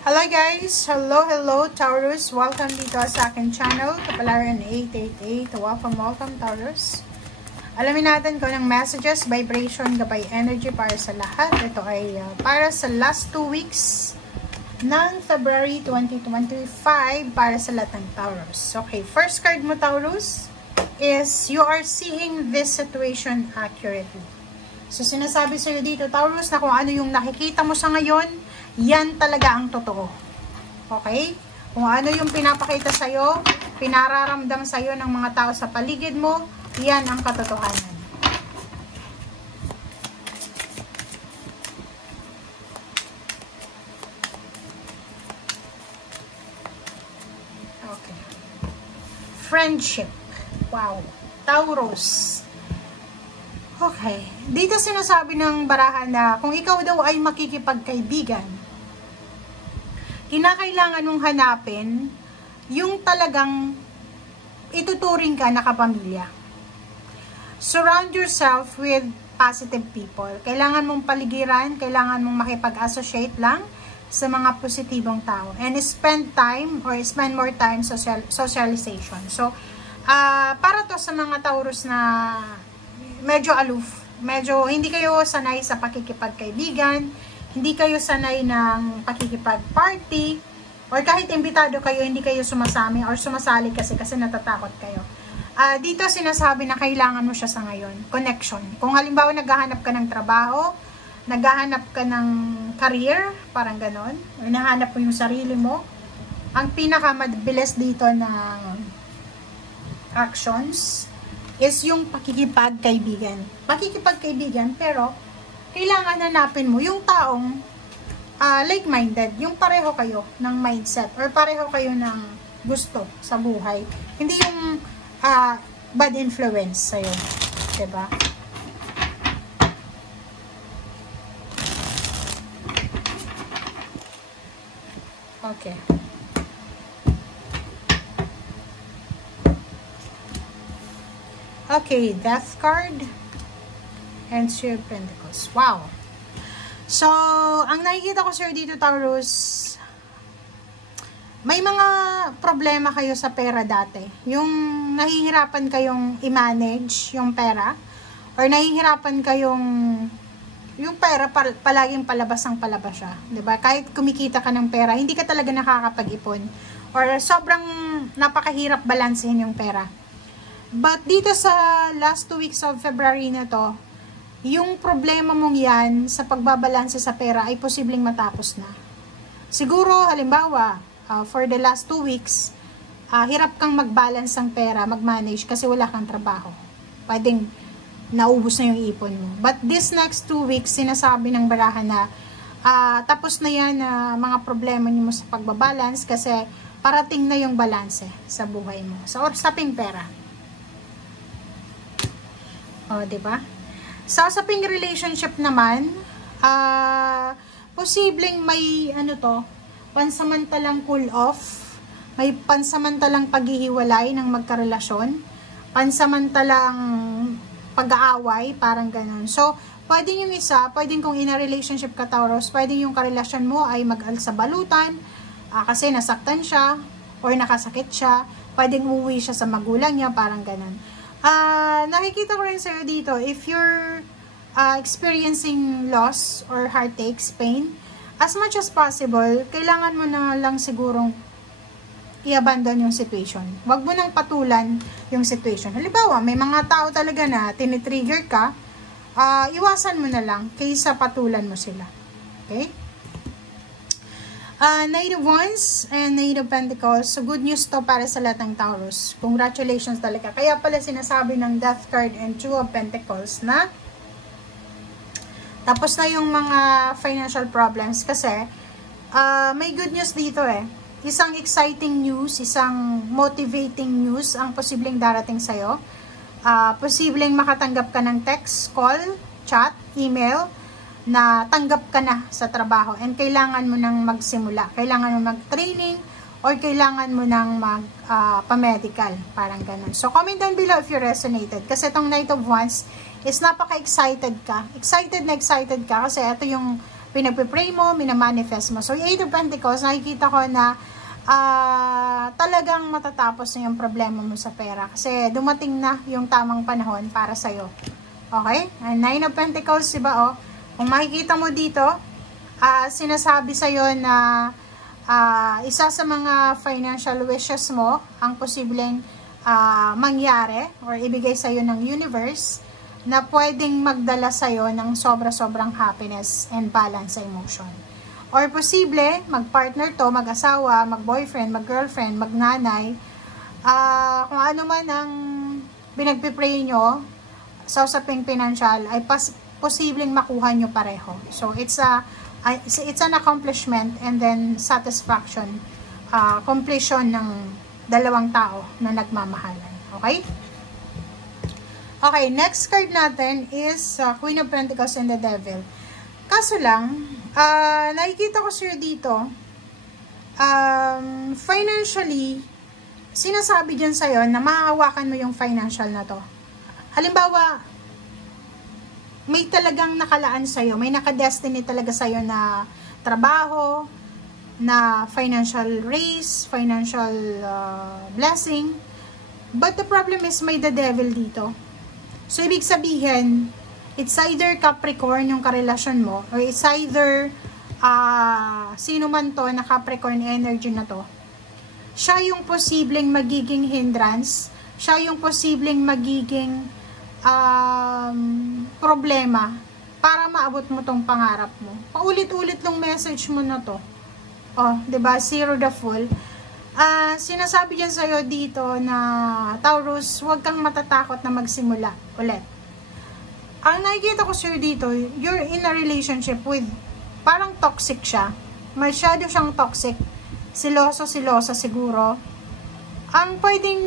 Hello guys! Hello Taurus! Welcome dito sa akin channel, Kapalaran 888. Welcome Taurus! Alamin natin kung anong messages, vibration, gabay energy para sa lahat. Ito ay para sa last 2 weeks ng February 2025 para sa lahat ng Taurus. Okay, first card mo Taurus is you are seeing this situation accurately. So sinasabi sa'yo dito Taurus na kung ano yung nakikita mo sa ngayon, yan talaga ang totoo. Okay? Kung ano yung pinapakita sa'yo, pinararamdam sa'yo ng mga tao sa paligid mo, yan ang katotohanan. Okay. Friendship. Wow. Taurus. Okay. Dito sinasabi ng barahan na kung ikaw daw ay makikipagkaibigan, kinakailangan mong hanapin yung talagang ituturing ka na kapamilya. Surround yourself with positive people. Kailangan mong paligiran, kailangan mong makipag-associate lang sa mga positibong tao. And spend time or spend more time socialization. So, para to sa mga Taurus na medyo aloof, medyo hindi kayo sanay sa pakikipagkaibigan, hindi kayo sanay ng pakikipag-party, or kahit imbitado kayo, hindi kayo sumasami or sumasali kasi natatakot kayo. Dito sinasabi na kailangan mo siya sa ngayon. Connection. Kung halimbawa naghahanap ka ng trabaho, naghahanap ka ng career, parang ganon, or nahanap mo yung sarili mo, ang pinakamabilis dito ng actions is yung pakikipagkaibigan. Pakikipagkaibigan, pero kailangan hanapin mo yung taong like-minded, yung pareho kayo ng mindset or pareho kayo ng gusto sa buhay. Hindi yung bad influence sa'yo. Diba? Okay. Okay, Death card. And Three of Pentacles. Wow. So, ang nakikita ko sir dito, Taurus, may mga problema kayo sa pera dati. Yung nahihirapan kayong i-manage yung pera, or nahihirapan kayong yung pera palaging palabas siya. 'Di ba? Kahit kumikita ka ng pera, hindi ka talaga nakakapag-ipon. Or sobrang napakahirap balansehin yung pera. But dito sa last 2 weeks of February na to, yung problema mong yan sa pagbabalanse sa pera ay posibleng matapos na. Siguro, halimbawa, for the last 2 weeks, hirap kang mag-balance ng pera, mag-manage kasi wala kang trabaho. Pwedeng naubos na yung ipon mo. But this next 2 weeks, sinasabi ng barahan na tapos na yan mga problema niyo mo sa pagbabalance kasi parating na yung balanse sa buhay mo. Sa usaping pera. O, diba? Sa usaping relationship naman, posibleng may pansamantalang cool off, may pansamantalang paghihiwalay ng magkarelasyon, pansamantalang pag-aaway, parang ganun. So, pwedeng yung isa, pwedeng kung in a relationship ka Taurus, pwedeng yung karelasyon mo ay mag-alsabalutan, kasi nasaktan siya, or nakasakit siya, pwedeng umuwi siya sa magulang niya, parang ganun. Nakikita ko rin sa'yo dito, if you're experiencing loss or heartaches, pain, as much as possible, kailangan mo na lang sigurong i-abandon yung situation. Huwag mo nang patulan yung situation. Halimbawa, may mga tao talaga na tinitrigger ka, iwasan mo na lang kaysa patulan mo sila. Okay? Knight of Wands and Knight of Pentacles. So, good news to para sa lahat ng Taurus. Congratulations talaga. Kaya pala sinasabi ng Death card and Two of Pentacles na tapos na yung mga financial problems kasi may good news dito eh. Isang exciting news, isang motivating news ang posibleng darating sa'yo. Posibleng makatanggap ka ng text, call, chat, email, na tanggap ka na sa trabaho and kailangan mo nang magsimula. Kailangan mo mag-training or kailangan mo nang pa-medical. Parang ganun. So, comment down below if you resonated. Kasi itong Knight of Wands is napaka-excited ka. Excited ka kasi ito yung pinagpipray mo, minamanifest mo. So, yung 8 of Pentacles, nakikita ko na talagang matatapos na yung problema mo sa pera. Kasi dumating na yung tamang panahon para sa'yo. Okay? And 9 of Pentacles, diba, oh? Kung makikita mo dito, sinasabi sa'yo na isa sa mga financial wishes mo, ang posibleng mangyari or ibigay sa'yo ng universe na pwedeng magdala sa'yo ng sobra-sobrang happiness and balance sa emotion. Or posible, mag-partner to, mag-asawa, mag-boyfriend, mag-girlfriend, mag-nanay, kung ano man ang binagpipray nyo sa usaping financial, ay posibleng makuha nyo pareho. So, it's an accomplishment and then satisfaction, completion ng dalawang tao na nagmamahalan. Okay? Okay, next card natin is Queen of Pentacles and the Devil. Kaso lang, nakikita ko sir dito, financially, sinasabi dyan sa'yo na mahahawakan mo yung financial na to. Halimbawa, may talagang nakalaan sa'yo, may nakadestiny talaga sa'yo na trabaho, na financial raise, financial blessing. But the problem is may the devil dito. So, ibig sabihin, it's either Capricorn yung karelasyon mo, or it's either sino man to na Capricorn energy na to. Siya yung posibleng magiging hindrance, siya yung posibleng magiging problema para maabot mo tong pangarap mo. Paulit-ulit yung message mo na to. Oh, 'di ba? Zero the Fool. Sinasabi diyan sa'yo dito na Taurus, huwag kang matatakot na magsimula ulit. Ang nakikita ko sir dito, you're in a relationship with, parang toxic siya. Masyado siyang toxic. Silosa siguro. Ang pwedeng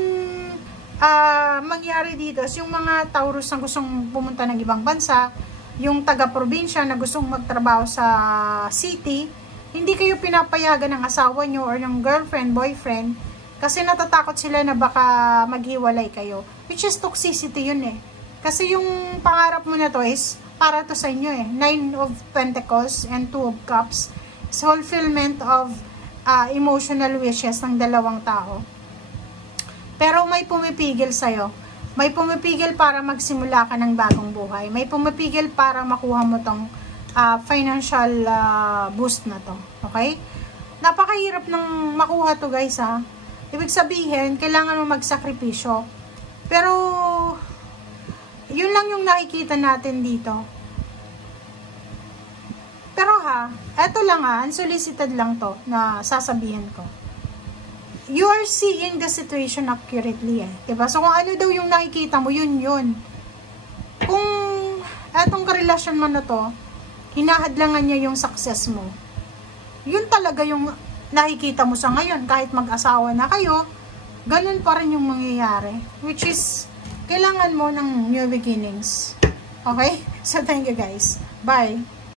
mangyari dito is yung mga Taurus na gustong pumunta ng ibang bansa, yung taga-probinsya na gustong magtrabaho sa city, hindi kayo pinapayagan ng asawa nyo or ng girlfriend, boyfriend, kasi natatakot sila na baka maghiwalay kayo. Which is toxicity yun eh. Kasi yung pangarap mo na to is para to sa inyo eh. 9 of Pentacles and 2 of Cups is fulfillment of emotional wishes ng dalawang tao. Pero may pumipigil sa'yo. May pumipigil para magsimula ka ng bagong buhay. May pumipigil para makuha mo tong financial boost na to. Okay? Napakahirap ng makuha to guys ha. Ibig sabihin, kailangan mo magsakripisyo. Pero, yun lang yung nakikita natin dito. Pero ha, eto lang ha, unsolicited lang to na sasabihin ko. You are seeing the situation accurately eh. Diba? So, kung ano daw yung nakikita mo, yun. Kung etong karelasyon mo na to, hinahadlangan niya yung success mo, yun talaga yung nakikita mo sa ngayon. Kahit mag-asawa na kayo, ganun pa rin yung mangyayari. Which is, kailangan mo ng new beginnings. Okay? So, thank you guys. Bye!